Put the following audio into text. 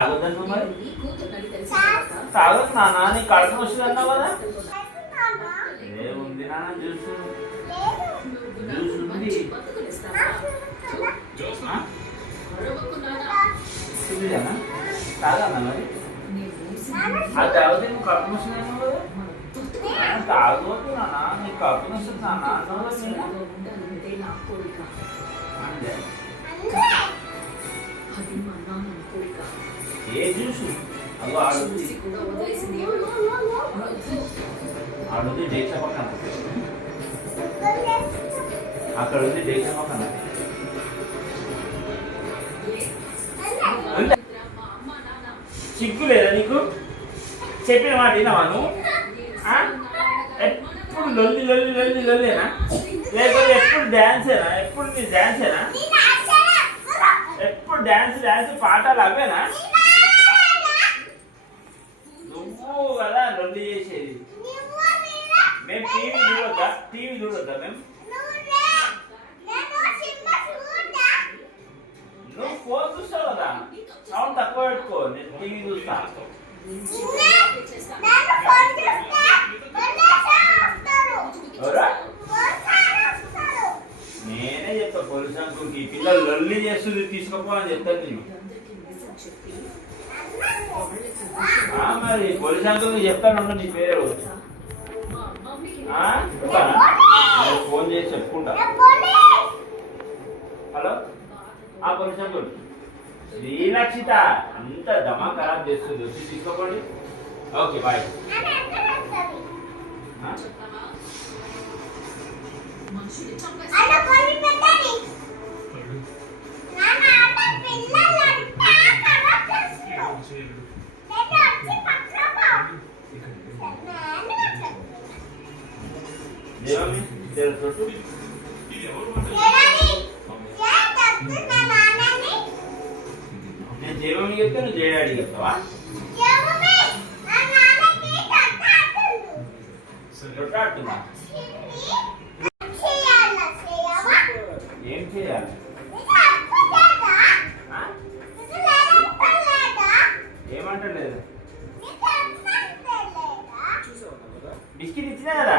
తాగొద్దన్నా మరి తాగదు నాన్న నీ కడుపు వస్తుంది అన్నావు కదా ఏముంది నాన్న జ్యూస్ జ్యూస్ ఉంది ఉందినా తాగన్నా మరి అది తాగితే నువ్వు కడుపు వస్తుంది అన్నావు కదా తాగవద్దు నాన్న నీకు కడుపు వస్తుంది నాన్న అన్నావు కదా ఏ జ్యూస్ అదో ఆడుంది డేక్ష పక్కన అక్కడ ఉంది డేక్ష పక్కన సిగ్గు లేదా నీకు చెప్పిన మాట విన్నావా నువ్వు ఎప్పుడు లొల్లి లొల్లి లొల్లి లొల్లేనా లేకపోతే ఎప్పుడు డ్యాన్సేనా ఎప్పుడు నీ డ్యాన్సేనా ఎప్పుడు డ్యాన్స్ డ్యాన్స్ పాటలు అవేనా నువ్వు కదా లొల్లి చేసేది మేము టీవీ చూడొద్దా మేము నువ్వు ఫోన్ చూస్తావు కదా సౌండ్ తక్కువ పెట్టుకో నేను టీవీ చూస్తా నేనే చెప్తా పోలీస్ అంకుల్కి పిల్లలు లొల్లి చేస్తుంది తీసుకోపోవాలని చెప్తాను నేను మరి పోలీస్ అంకుల్కి చెప్తాను నీ పేరు ఫోన్ చేసి చెప్పుకుంటా హలో పోలీస్ అంకుల్ శ్రీలక్షిత అంత దమా ఖరాబ్ చేస్తుంది వచ్చి తీసుకోకండి ఓకే బాయ్ నేను జయమని చెప్తే నువ్వు జయడాడి చెప్తావా రొట్టాడుతుందా ఏం చేయాలి ఏమంటలేదు బిస్కెట్ ఇచ్చినా కదా